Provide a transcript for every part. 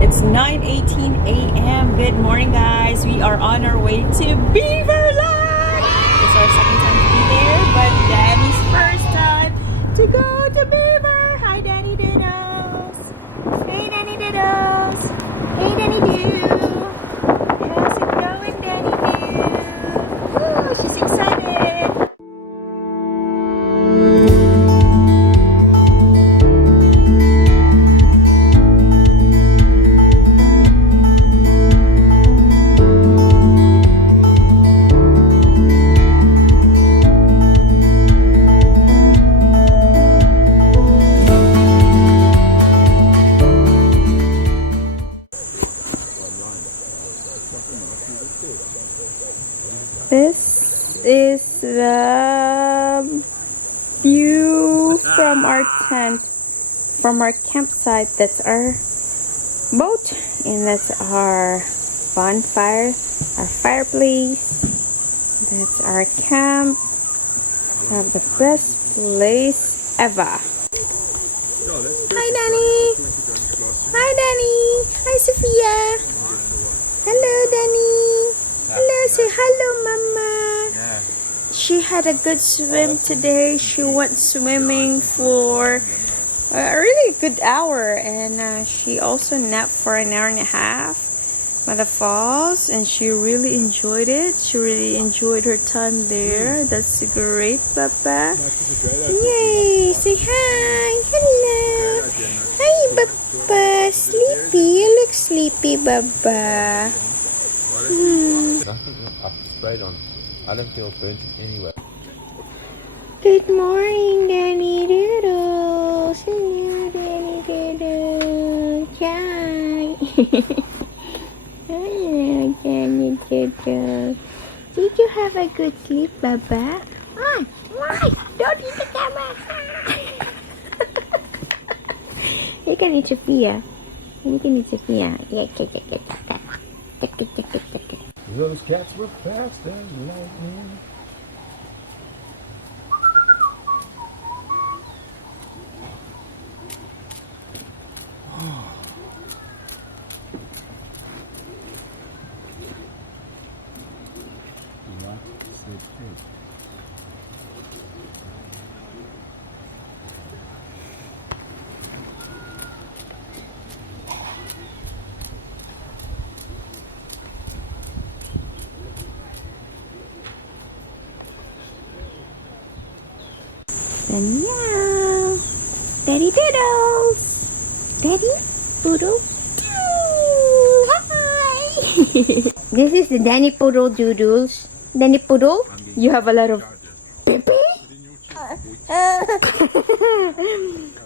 It's 9:18 a.m. Good morning, guys. We are on our way to Beaverlac. It's our second time to be there, but Dani's first time to go to Beaver. Hi, Dani Diddles. Hey, Dani Diddles. Hey, Dani Doo. How's it going, Dani Doo? Ooh, she's excited. This is the view from our tent, from our campsite. That's our boat, and that's our bonfire, our fireplace. That's our camp. We have the best place ever. Hi, Dani. Hi, Dani. Hi, Sophia. Hello, Dani. Hello, say hello, Mama. Yeah. She had a good swim today. She went swimming for a really good hour, and she also napped for an hour and a half by the falls, and she really enjoyed it. She really enjoyed her time there. That's great, Papa. Yay! Say hi. Hello. Hi, Papa. Sleepy. You look sleepy, Papa. Nothing up sprayed on. I don't feel burnt anyway. Good morning, Dani Doodles. Hello, Dani Doodles. Hi. Hello, Dani Doodles. Did you have a good sleep, Baba? Why? Don't eat the camera. You can eat Sophia. You can eat Sophia. Yeah. Those cats were fast as lightning. And meow. Daddy Doodles. Daddy Poodle. Hi. This is the Dani Poodle Doodles. Dani Poodle, you have a lot of pee-pee.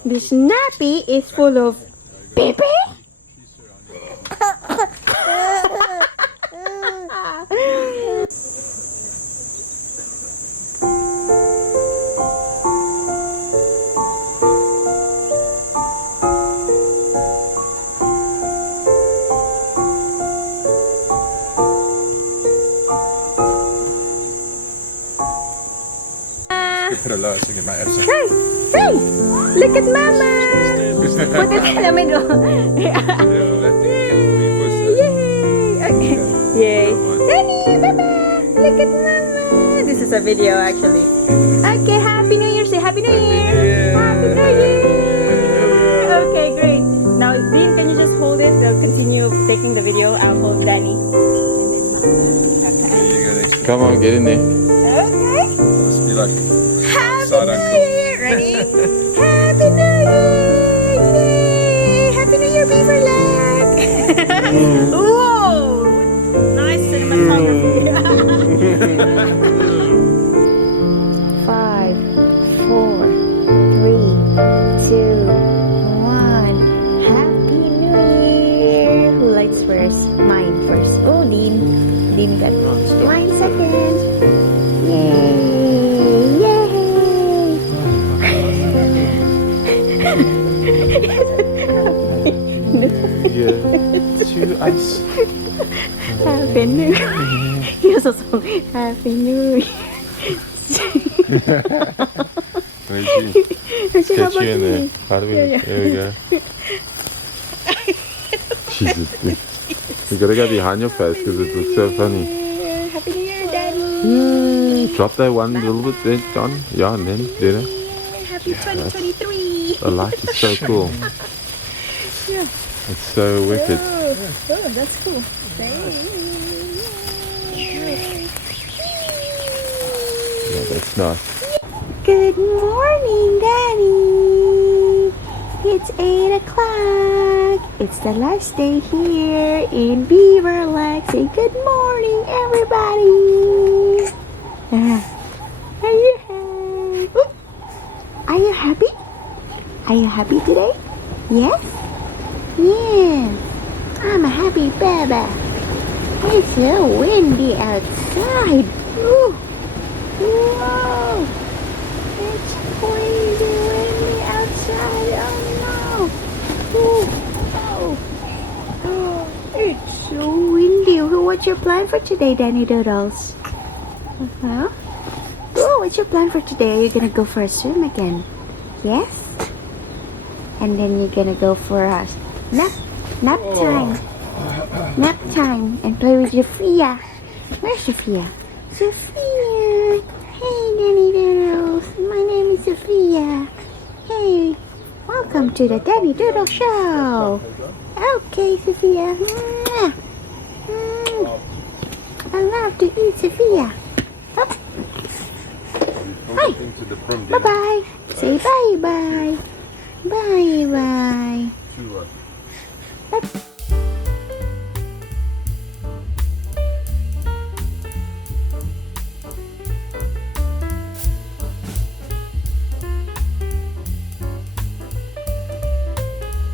The Snappy is full of pee-pee. Put a low so get my episode. Hey, look at Mama. Put it in the middle. Yay. Okay. Yay. Dani, Mama. Look at Mama. This is a video actually. Okay, Happy New Year. Say Happy New Year. Happy New Year. Okay, great. Now, Dean, can you just hold it? They'll continue taking the video. I'll hold Dani. And then Come on, get in there. Mama. Okay. Let's be like Happy New Year! Ready? Happy New Year! Yay! Happy New Year, Beaverlac! Whoa! Nice cinematography. 5, 4, 3, 2, 1. Happy New Year! Who lights first? Mine first. Oh, Dean. Dean got mine second. Yay! To us. Happy New Year. Here's a song. Happy New Year. Where's you? How Get about you in there. me? How do we? Yeah. There we go. We gotta get behind your face because it looks so funny. Happy New Year, Daddy. Yay. Drop that one little bit there, John. Yeah, and then do that. Happy 2023. The light is so cool. Yeah. It's so wicked. Oh, that's cool. Yeah, that's nice. Good morning, Daddy. It's 8 o'clock. It's the last day here in Beaverlac. Say good morning, everybody. Are you happy? Are you happy? Are you happy today? Yes? Yes. I'm a happy baby. It's so windy outside. Ooh. Whoa. It's crazy windy outside. Oh no. Ooh. Oh. Oh. It's so windy. What's your plan for today, Danny Doodles? Uh-huh. Oh, what's your plan for today? Are you gonna go for a swim again? Yes? And then you're gonna go for a nap time. Nap time and play with Sophia. Where's Sophia? Sophia. Hey, Danny Doodles. My name is Sophia. Hey, welcome to the Danny Doodle Show. Okay, Sophia. I love to eat Sophia. Oh. Hi. Bye-bye. Say bye-bye. Bye-bye.